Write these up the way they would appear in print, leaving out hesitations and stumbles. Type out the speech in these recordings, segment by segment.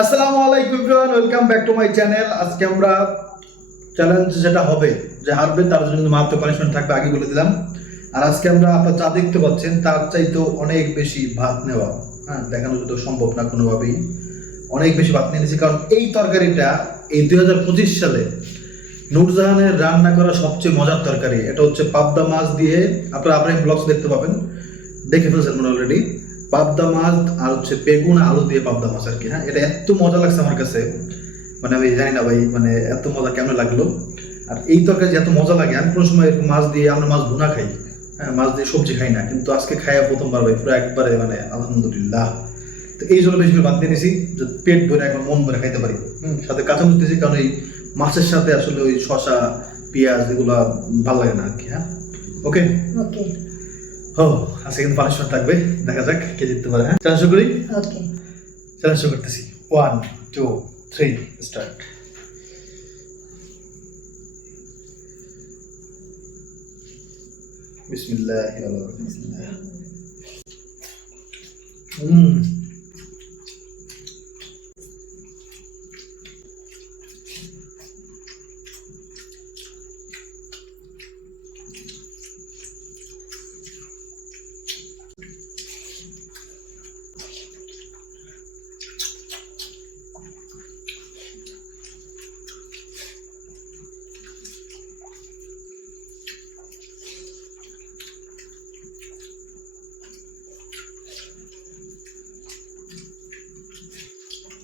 আসসালামু আলাইকুম everyone, welcome back to my channel. আজকে আমরা চ্যালেঞ্জ যেটা হবে, যে হারবে তার জন্য কিন্তু মারাত্মক পানিশমেন্ট থাকবে, আগে বলে দিলাম। আর আজকে আমরা আপনারা যা দেখতে পাচ্ছেন তার চাইতেও অনেক বেশি ভাত নেওয়া, হ্যাঁ, দেখানো তো সম্ভব না কোনোভাবেই। অনেক বেশি ভাত নিয়ে নিয়েছি, কারণ এই তরকারিটা এই 2025 সালে নূরজাহানের রান্না করা সবচেয়ে মজার তরকারি। এটা হচ্ছে পাবদা মাছ দিয়ে, আপনারা আব্রাহিম ব্লগস দেখতে পাবেন, দেখে ফেলছেন মনে অলরেডি। পাবদা মাছ আর হচ্ছে বেগুন আলু দিয়ে পাবদা মাছ আর কি। হ্যাঁ, এটা এত মজা লাগছে আমার কাছে, মানে আমি জানি না ভাই, মানে এত মজা কেমন লাগলো। আর এই তরকারি যে এত মজা লাগে, আমি কোনো সময় এরকম মাছ দিয়ে, আমরা মাছ ভুনা খাই, হ্যাঁ, মাছ দিয়ে সবজি খাই না, কিন্তু আজকে খাইয়া প্রথমবার ভাই, পুরো একবারে মানে আলহামদুলিল্লাহ। তো এই জন্য বেশি করে বাদ দিয়ে নিয়েছি, যে পেট ভরে এখন মন ভরে খাইতে পারি। সাথে কাঁচামরিচ দিয়েছি, কারণ এই মাছের সাথে আসলে ওই শসা পেঁয়াজ এগুলা ভালো লাগে না আর কি। হ্যাঁ, ওকে ওকে ও, আজকে কিন্তু পানিশমেন্ট থাকবে, দেখা যাক কে জিততে পারে। হ্যাঁ, চ্যালেঞ্জ শুরু করি। ওকে চ্যালেঞ্জ শুরু করতেছি। 1 2 3 স্টার্ট। বিসমিল্লাহ। হুম,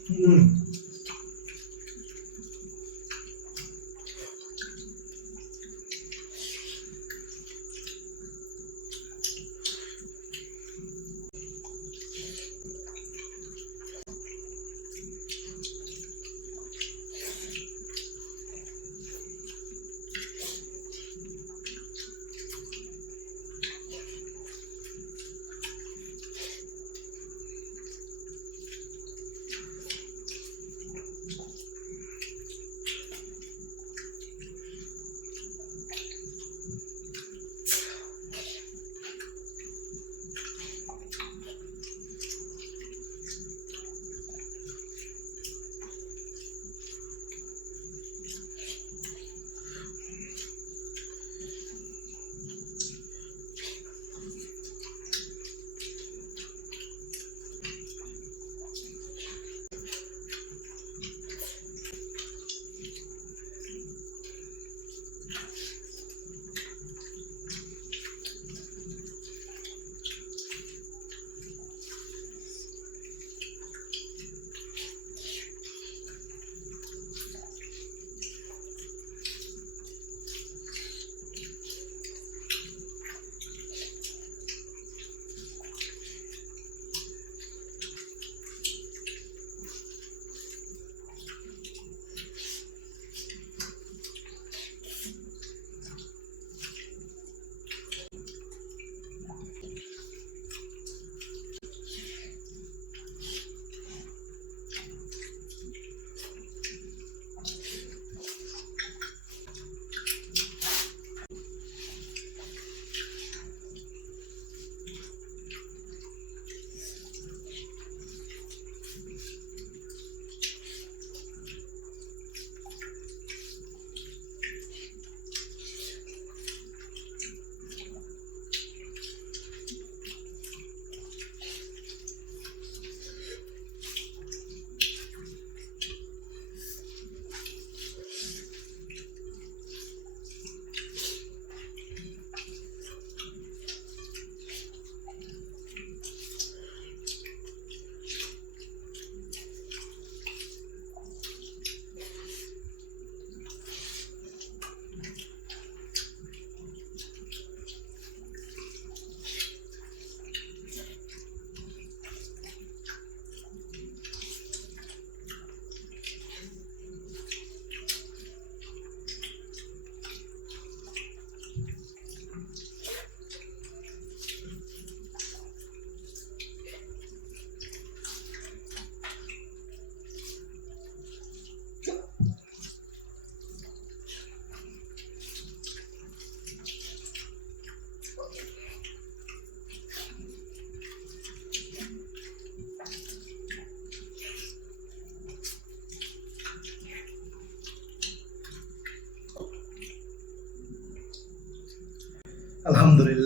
হুম,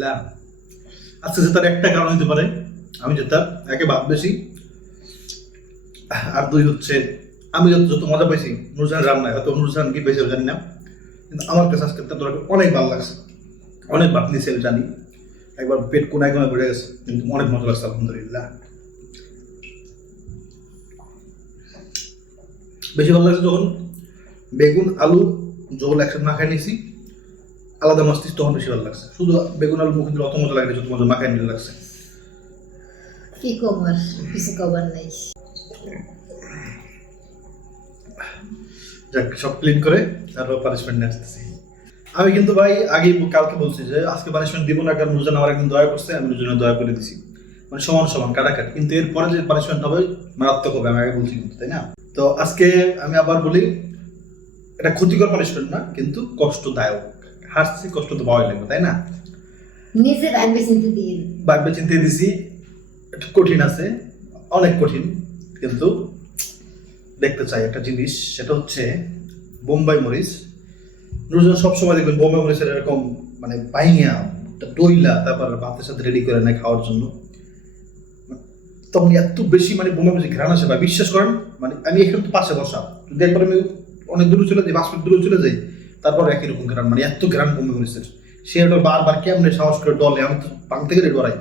আলহামদুলিল্লাহ। আজকে জেতার একটা কারণ হতে পারে আমি জেতার একে ভাত বেশি, আর দুই হচ্ছে আমি যত মজা পাইছি নুরজাহানের রান্নায়, হয়তো নুরজাহান কি পেয়েছে জানি না, কিন্তু আমার কাছে আজকে তার তরকারি অনেক ভালো লাগছে। অনেক ভাত নিয়েছে জানি, একবার পেট কোনায় কোনায় ভরে গেছে, কিন্তু অনেক মজা লাগছে আলহামদুলিল্লাহ। বেশি ভালো লাগছে যখন বেগুন আলু ঝোল একসাথে মাখাই নিয়েছি, আলাদা মাস্তিস, তখন বেশি ভালো লাগছে। শুধু বেগুন আলু মুখে দিলে অত মজা লাগে, যত মজা মাখাই নিলে লাগছে। কি কমার, কিছু কবার নাই। যাক, সব ক্লিন করে তারপর পানিশমেন্ট নিয়ে আসতেছি। আমি কিন্তু ভাই আগেই কালকে বলছি যে আজকে পানিশমেন্ট দিব না, কারণ নুরজান আমার একদিন দয়া করছে, আমি নুরজানের দয়া করে দিছি, মানে সমান সমান কাটাকাটি। কিন্তু এরপরে যে পানিশমেন্ট হবে মারাত্মক হবে, আমি আগে বলছি কিন্তু, তাই না? তো আজকে আমি আবার বলি, এটা ক্ষতিকর পানিশমেন্ট না, কিন্তু কষ্টদায়ক। হাসছি, কষ্ট তো পাওয়াই লাগবে, তাই না? নিজে ভাববে চিন্তা দিয়ে ভাববে চিন্তে দিছি, একটু কঠিন আছে, অনেক কঠিন, কিন্তু দেখতে চাই একটা জিনিস, সেটা হচ্ছে বোম্বাই মরিচ। নুরজান সবসময় দেখবেন বোম্বাই মরিচের এরকম মানে পাইনিয়া ডইলা তারপর ভাতের সাথে রেডি করে নেয় খাওয়ার জন্য, তখন এত বেশি মানে বোম্বাই মরিচের ঘ্রাণ আসে ভাই, বিশ্বাস করেন। মানে আমি এখানে তো পাশে বসা, যদি একবার আমি অনেক দূরে চলে যাই, 5 মিনিট দূরে চলে যাই, তারপর একই রকম ঘ্রাণ, মানে এত ঘ্রাণ বোম্বাই মরিচের। সে ওটা বারবার কেমনে সাহস করে ডলে, আমি তো পাং থেকে ডরাই,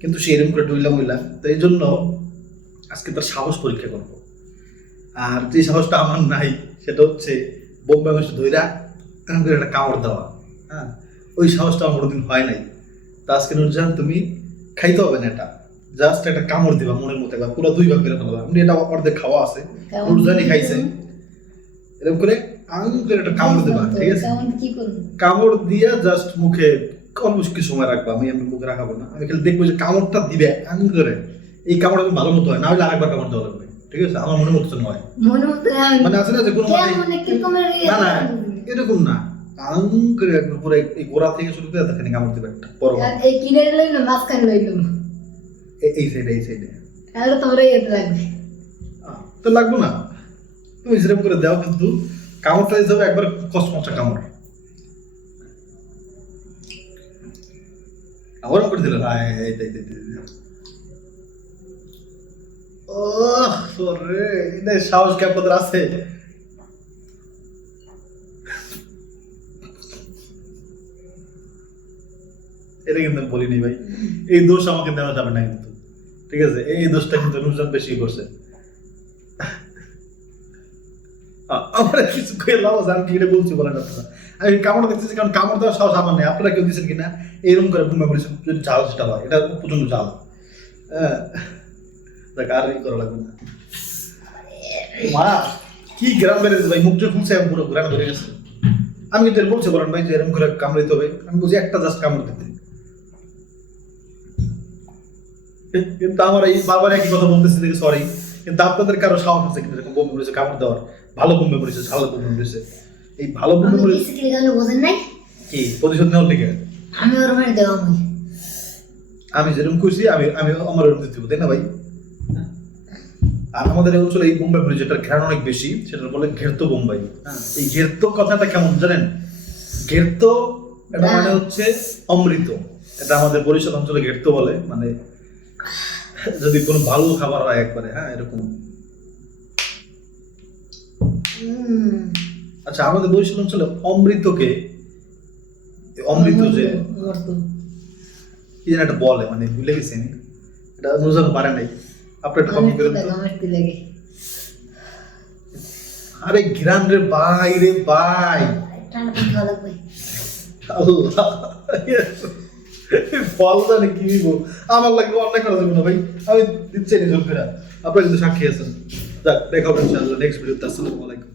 কিন্তু সে এরকম করে ডইলা মইলা। তো এই জন্য আজকে তার সাহস পরীক্ষা করবো। আর যে সাহসটা আমার নাই, সেটা হচ্ছে বোম্বাই মরিচ ধইরা একটা কামড় দেওয়া। হ্যাঁ, ওই সাহসটা আমার কোনোদিন হয় নাই। তা আজকে নুরজাহান তুমি খাইতে হবে না, এটা জাস্ট একটা কামড় দিবা মনের মতো, একবার পুরো 2 ভাগ করে ফেলবা। আমি এটা অর্ধেক খাওয়া আছে, নুরজাহানই খাইছে, এরকম করে করে একটা কামড় দিবা, ঠিক আছে? কামড় দিয়া জাস্ট মুখে অল্প কিছু সময় রাখবা, আমি মুখে রাখাবো না, আমি খালি দেখবো যে কামড়টা দিবে করে। এই কামড় ভালো মতো হয়, না হলে আরেকবার কামড় দেওয়া লাগবে, ঠিক আছে? আমার মনের মতো নয়, মানে আছে না যে কোনো না না এরকম না, করে পুরো এই গোড়া থেকে শুরু করে দেখেন কামড় দিবে একটা বড়, এই কিনে লইল মাঝখানে লইল, এই সাইডে তাহলে তোমার এই লাগবে, তো লাগবে না, তুমি যেরকম করে দাও, কিন্তু কামড়টা দিতে হবে একবার কসমচা কামড়। আবার করে দিল, ও সরে, এটা সাহস কি আপনাদের আছে? এটা কিন্তু বলিনি ভাই, এই দোষ আমাকে দেওয়া যাবে না কিন্তু, ঠিক আছে? এই দোষটা কিন্তু নুরজান বেশি করছে। আমার কিছু লাভ আছে, আমি কি এটা বলছি বলেন আপনারা? আমি কামড় দেখতেছি, কারণ কামড় দেওয়ার সাহস আমার নেই। আপনারা কেউ দিচ্ছেন কিনা এরকম করে বোম্বাই মরিচ যদি জাল সেটা হয়, এটা প্রচন্ড জাল। হ্যাঁ, আর ই করা লাগবে না। মা কি গ্রাম বেড়েছে ভাই, মুখ চোখ খুলছে, পুরো ঘুরানো ধরে গেছে। আমি কিন্তু বলছি বলেন ভাই যে এরকম করে কামড় দিতে হবে, আমি বুঝি একটা জাস্ট কামড় দিতে, কিন্তু আমার এই বারবার একই কথা বলতেছি দেখে সরি, কিন্তু আপনাদের কারো সাহস আছে কিন্তু এরকম বোম্বাই মরিচে কামড় দেওয়ার? ভালো বোম্বাই মরিচে, ঝাল বোম্বাই মরিচে, এই ভালো বোম্বাই মরিচ বোঝেন নাই কি প্রতিশোধ নেওয়ার লিগে আমি ওর মানে দেওয়া, আমি যেরকম খুশি আমি আমি আমার ওরকম দিতে, তাই না ভাই? আর আমাদের এই অঞ্চলে এই বোম্বাই মরিচ যেটার ঘ্রাণ অনেক বেশি, সেটা বলে ঘেরতো বোম্বাই। এই ঘেরতো কথাটা কেমন জানেন? ঘেরতো এটা মানে হচ্ছে অমৃত, এটা আমাদের বরিশাল অঞ্চলে ঘেরতো বলে, মানে যদি কোনো ভালো খাবার হয় একবারে, হ্যাঁ এরকম। আচ্ছা, আমাদের বরিশাল অঞ্চলে অমৃতকে, অমৃত যে কি যেন একটা বলে, মানে ভুলে গেছি আমি, এটা নুরজান পারে নাই, আপনি একটা কমেন্ট করেন তো। আরে ঘিরান রে ভাই, রে ভাই আল্লাহ, ফল জানি কি দিব, আমার লাগবে অন্যায় করা যাবে না ভাই, আমি দিচ্ছি নিজের ফেরা, আপনারা কিন্তু সাক্ষী আছেন। যাক, দেখা হবে ইনশাআল্লাহ নেক্সট ভিডিওতে। আসসালামু আলাইকুম।